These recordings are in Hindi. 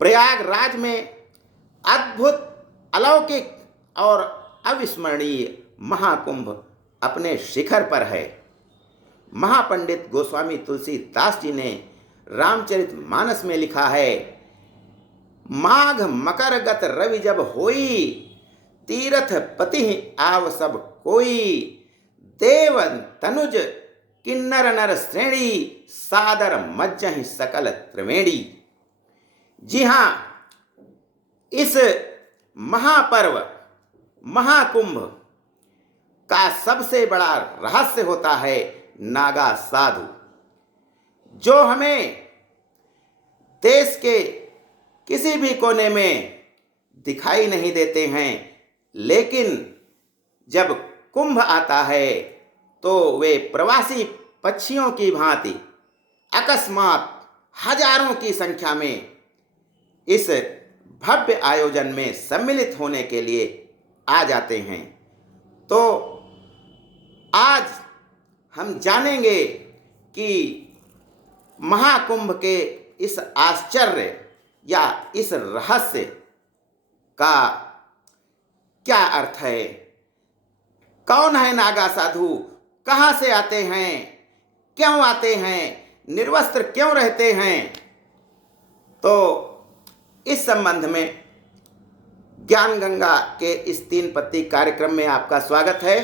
प्रयागराज में अद्भुत, अलौकिक और अविस्मरणीय महाकुंभ अपने शिखर पर है। महापंडित गोस्वामी तुलसीदास जी ने रामचरितमानस में लिखा है, माघ मकर गत रवि जब होई, तीरथ पति आव सब कोई, देव तनुज किन्नर नर श्रेणी, सादर मज्जहि सकल त्रिवेणी। जी हाँ, इस महापर्व महाकुंभ का सबसे बड़ा रहस्य होता है नागा साधु, जो हमें देश के किसी भी कोने में दिखाई नहीं देते हैं, लेकिन जब कुंभ आता है तो वे प्रवासी पक्षियों की भांति अकस्मात हजारों की संख्या में इस भव्य आयोजन में सम्मिलित होने के लिए आ जाते हैं। तो आज हम जानेंगे कि महाकुंभ के इस आश्चर्य या इस रहस्य का क्या अर्थ है, कौन है नागा साधु, कहाँ से आते हैं, क्यों आते हैं, निर्वस्त्र क्यों रहते हैं। तो इस संबंध में ज्ञान गंगा के इस 3 पत्ती कार्यक्रम में आपका स्वागत है।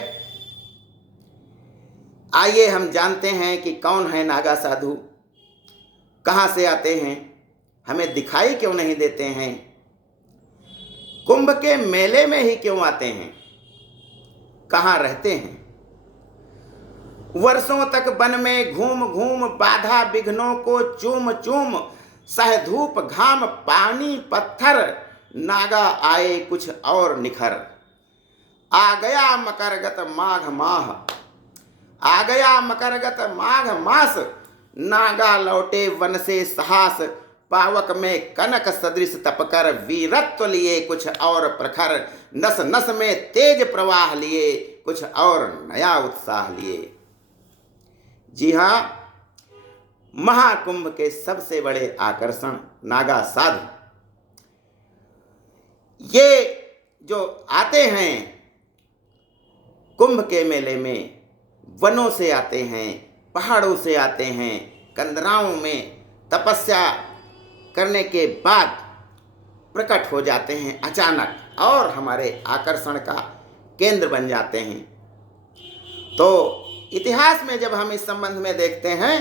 आइए हम जानते हैं कि कौन है नागा साधु, कहाँ से आते हैं, हमें दिखाई क्यों नहीं देते हैं, कुंभ के मेले में ही क्यों आते हैं, कहाँ रहते हैं। वर्षों तक वन में घूम घूम बाधा विघ्नों को चूम चूम, सह धूप घाम पानी पत्थर, नागा आए कुछ और निखर। आ गया मकरगत माघ माह, आ गया मकरगत माघ मास, नागा लौटे वन से साहस, पावक में कनक सदृश तपकर, वीरत्व लिए कुछ और प्रखर, नस नस में तेज प्रवाह लिए कुछ और नया उत्साह लिए। जी हाँ, महाकुंभ के सबसे बड़े आकर्षण नागा साधु, ये जो आते हैं कुंभ के मेले में, वनों से आते हैं, पहाड़ों से आते हैं, कंदराओं में तपस्या करने के बाद प्रकट हो जाते हैं अचानक और हमारे आकर्षण का केंद्र बन जाते हैं। तो इतिहास में जब हम इस संबंध में देखते हैं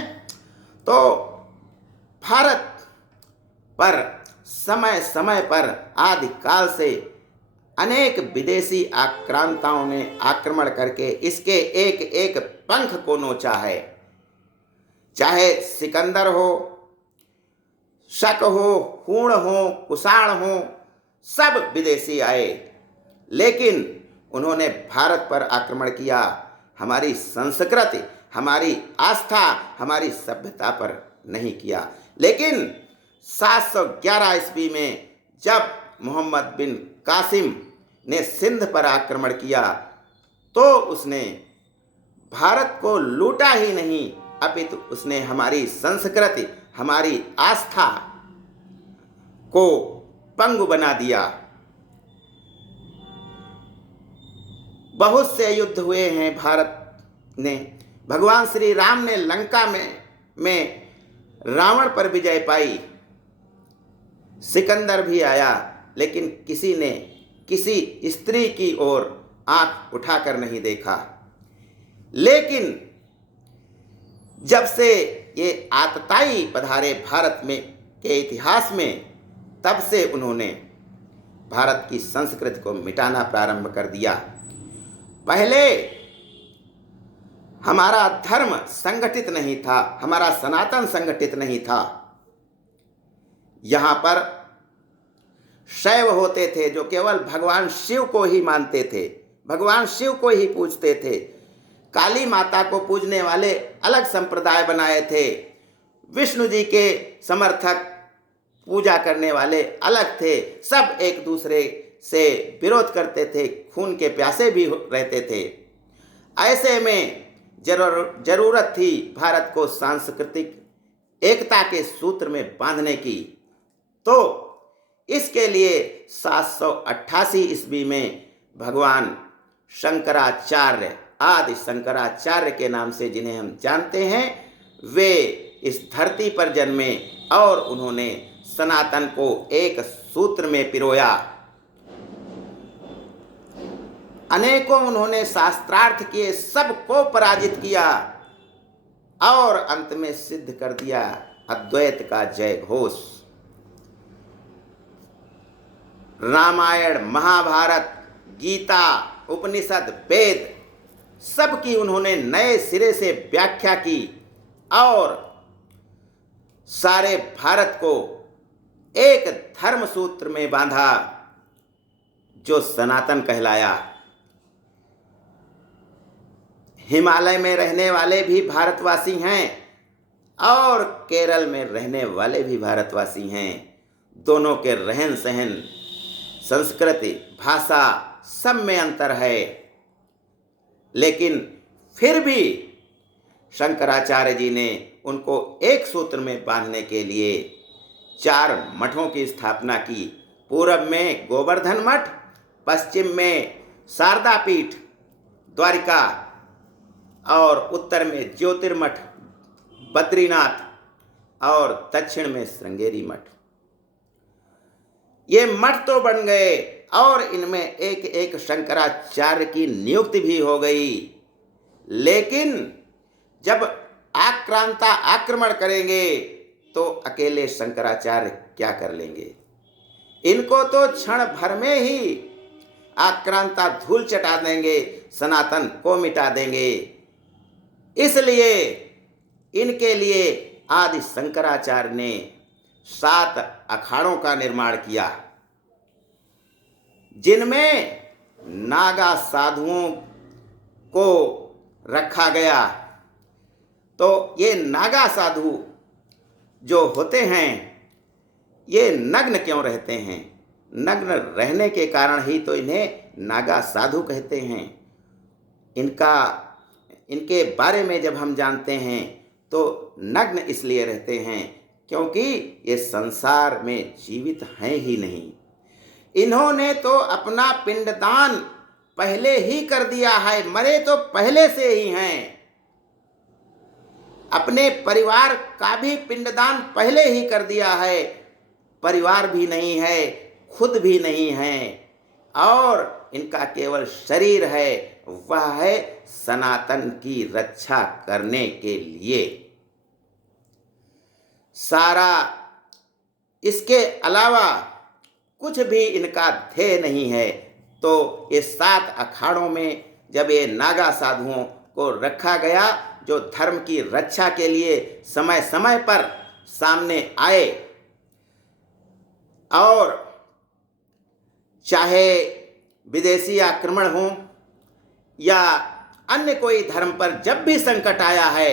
तो भारत पर समय समय पर आदिकाल से अनेक विदेशी आक्रांताओं ने आक्रमण करके इसके एक एक पंख को नोचा है। चाहे सिकंदर हो, शक हो, हूण हो, कुषाण हो, सब विदेशी आए, लेकिन उन्होंने भारत पर आक्रमण किया, हमारी संस्कृति, हमारी आस्था, हमारी सभ्यता पर नहीं किया। लेकिन 711 ईस्वी में जब मोहम्मद बिन कासिम ने सिंध पर आक्रमण किया तो उसने भारत को लूटा ही नहीं, अपितु उसने हमारी संस्कृति, हमारी आस्था को पंगु बना दिया। बहुत से युद्ध हुए हैं भारत ने। भगवान श्री राम ने लंका में रावण पर विजय पाई, सिकंदर भी आया, लेकिन किसी ने किसी स्त्री की ओर आंख उठाकर नहीं देखा। लेकिन जब से ये आतताई पधारे भारत में के इतिहास में, तब से उन्होंने भारत की संस्कृति को मिटाना प्रारंभ कर दिया। पहले हमारा धर्म संगठित नहीं था, हमारा सनातन संगठित नहीं था। यहाँ पर शैव होते थे जो केवल भगवान शिव को ही मानते थे, भगवान शिव को ही पूजते थे। काली माता को पूजने वाले अलग संप्रदाय बनाए थे, विष्णु जी के समर्थक पूजा करने वाले अलग थे। सब एक दूसरे से विरोध करते थे, खून के प्यासे भी रहते थे। ऐसे में जरूरत थी भारत को सांस्कृतिक एकता के सूत्र में बांधने की। तो इसके लिए 788 ईस्वी में भगवान शंकराचार्य, आदि शंकराचार्य के नाम से जिन्हें हम जानते हैं, वे इस धरती पर जन्मे और उन्होंने सनातन को एक सूत्र में पिरोया। अनेकों उन्होंने शास्त्रार्थ किए, सबको पराजित किया और अंत में सिद्ध कर दिया अद्वैत का जय घोष। रामायण, महाभारत, गीता, उपनिषद, वेद सबकी उन्होंने नए सिरे से व्याख्या की और सारे भारत को एक धर्म सूत्र में बांधा जो सनातन कहलाया। हिमालय में रहने वाले भी भारतवासी हैं और केरल में रहने वाले भी भारतवासी हैं। दोनों के रहन सहन, संस्कृति, भाषा सब में अंतर है, लेकिन फिर भी शंकराचार्य जी ने उनको एक सूत्र में बांधने के लिए 4 मठों की स्थापना की। पूरब में गोवर्धन मठ, पश्चिम में शारदा पीठ द्वारिका और उत्तर में ज्योतिर्मठ बद्रीनाथ और दक्षिण में श्रृंगेरी मठ। ये मठ तो बन गए और इनमें एक एक शंकराचार्य की नियुक्ति भी हो गई, लेकिन जब आक्रांता आक्रमण करेंगे तो अकेले शंकराचार्य क्या कर लेंगे। इनको तो क्षण भर में ही आक्रांता धूल चटा देंगे, सनातन को मिटा देंगे। इसलिए इनके लिए आदि शंकराचार्य ने 7 अखाड़ों का निर्माण किया, जिनमें नागा साधुओं को रखा गया। तो ये नागा साधु जो होते हैं, ये नग्न क्यों रहते हैं? नग्न रहने के कारण ही तो इन्हें नागा साधु कहते हैं। इनके बारे में जब हम जानते हैं तो नग्न इसलिए रहते हैं क्योंकि ये संसार में जीवित हैं ही नहीं। इन्होंने तो अपना पिंडदान पहले ही कर दिया है, मरे तो पहले से ही हैं। अपने परिवार का भी पिंडदान पहले ही कर दिया है। परिवार भी नहीं है, खुद भी नहीं है, और इनका केवल शरीर है, वह है सनातन की रक्षा करने के लिए। सारा इसके अलावा कुछ भी इनका ध्येय नहीं है। तो ये 7 अखाड़ों में जब ये नागा साधुओं को रखा गया, जो धर्म की रक्षा के लिए समय समय पर सामने आए, और चाहे विदेशी आक्रमण हो या अन्य कोई धर्म पर जब भी संकट आया है,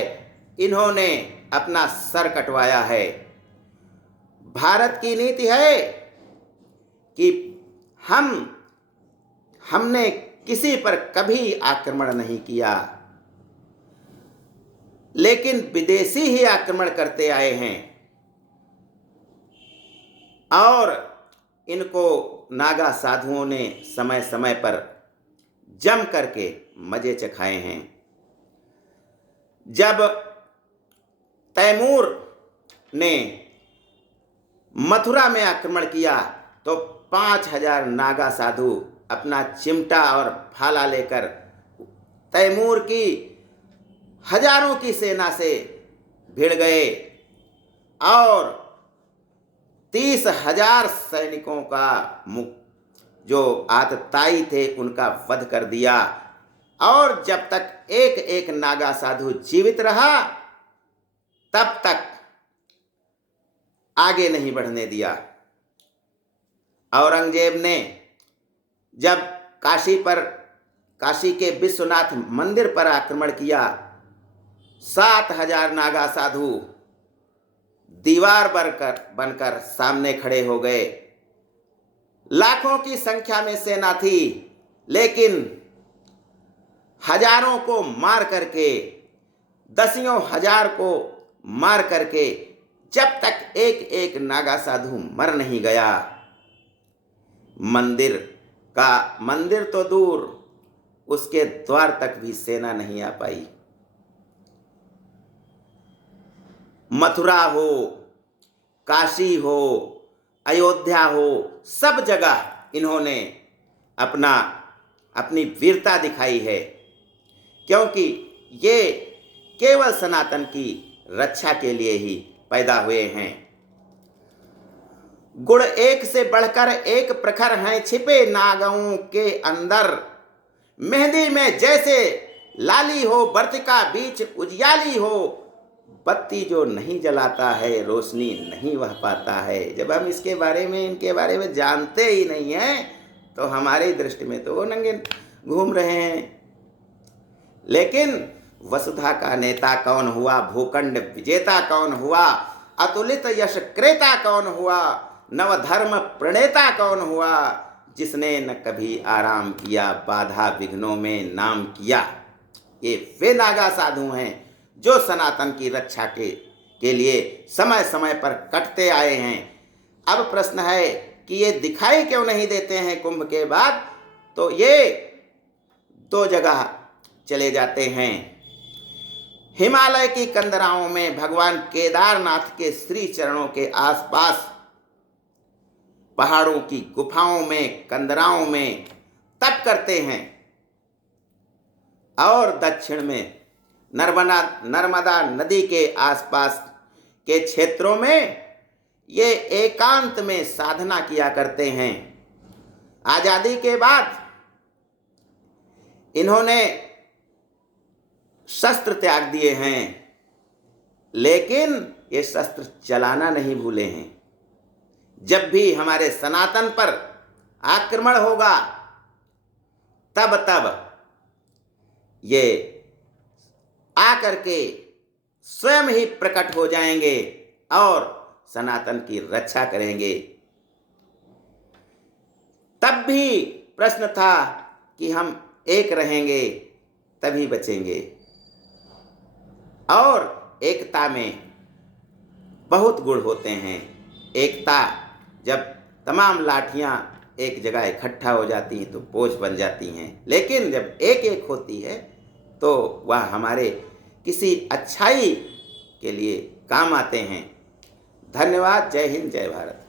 इन्होंने अपना सर कटवाया है। भारत की नीति है कि हमने किसी पर कभी आक्रमण नहीं किया, लेकिन विदेशी ही आक्रमण करते आए हैं और इनको नागा साधुओं ने समय समय पर जम करके मजे चखाए हैं। जब तैमूर ने मथुरा में आक्रमण किया तो 5000 नागा साधु अपना चिमटा और भाला लेकर तैमूर की हजारों की सेना से भिड़ गए और 30,000 सैनिकों का जो आतताई थे उनका वध कर दिया। और जब तक एक एक नागा साधु जीवित रहा, तब तक आगे नहीं बढ़ने दिया। औरंगजेब ने जब काशी के विश्वनाथ मंदिर पर आक्रमण किया, 7,000 नागा साधु दीवार बनकर सामने खड़े हो गए। लाखों की संख्या में सेना थी, लेकिन हजारों को मार करके, दसियों हजार को मार करके, जब तक एक एक नागा साधु मर नहीं गया, मंदिर तो दूर, उसके द्वार तक भी सेना नहीं आ पाई। मथुरा हो, काशी हो, अयोध्या हो, सब जगह इन्होंने अपनी वीरता दिखाई है, क्योंकि ये केवल सनातन की रक्षा के लिए ही पैदा हुए हैं। गुण एक से बढ़कर एक प्रखर हैं छिपे नागों के अंदर, मेहंदी में जैसे लाली हो, वर्तिका बीच उजियाली हो, बत्ती जो नहीं जलाता है रोशनी नहीं वह पाता है। जब हम इनके बारे में जानते ही नहीं हैं, तो हमारी दृष्टि में तो वो नंगे घूम रहे हैं। लेकिन वसुधा का नेता कौन हुआ, भूखंड विजेता कौन हुआ, अतुलित यश क्रेता कौन हुआ, नवधर्म प्रणेता कौन हुआ, जिसने न कभी आराम किया, बाधा विघ्नों में नाम किया। ये वे नागा साधु हैं जो सनातन की रक्षा के लिए समय समय पर कटते आए हैं। अब प्रश्न है कि ये दिखाई क्यों नहीं देते हैं कुंभ के बाद? तो ये दो जगह चले जाते हैं। हिमालय की कंदराओं में, भगवान केदारनाथ के श्री चरणों के आसपास, पहाड़ों की गुफाओं में, कंदराओं में तप करते हैं। और दक्षिण में नर्मदा नदी के आसपास के क्षेत्रों में ये एकांत में साधना किया करते हैं। आजादी के बाद इन्होंने शस्त्र त्याग दिए हैं, लेकिन ये शस्त्र चलाना नहीं भूले हैं। जब भी हमारे सनातन पर आक्रमण होगा, तब ये आकर के स्वयं ही प्रकट हो जाएंगे और सनातन की रक्षा करेंगे। तब भी प्रश्न था कि हम एक रहेंगे तभी बचेंगे। और एकता में बहुत गुण होते हैं। एकता, जब तमाम लाठियां एक जगह इकट्ठा हो जाती हैं तो बोझ बन जाती हैं, लेकिन जब एक एक होती है तो वह हमारे किसी अच्छाई के लिए काम आते हैं। धन्यवाद। जय हिंद, जय भारत।